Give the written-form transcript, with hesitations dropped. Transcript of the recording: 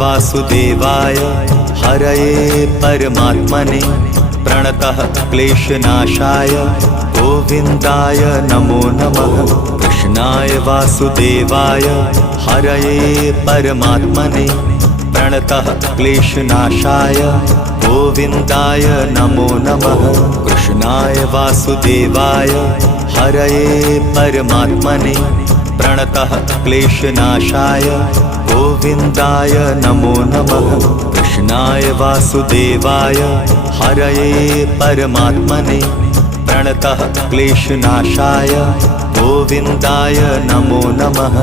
वासुदेवाय हरये परमात्मने प्रणतः क्लेशनाशाय गोविन्दाय नमो नमः। कृष्णाय वासुदेवाय हरये परमात्मने प्रणतः क्लेशनाशाय गोविन्दाय नमो नमः। कृष्णाय वासुदेवाय हरये परमात्मने प्रणतः क्लेशनाशाय गोविन्दाय नमो नमः। कृष्णाय वासुदेवाय हरये परमात्मने प्रणतः क्लेशनाशाय गोविन्दाय नमो नमः।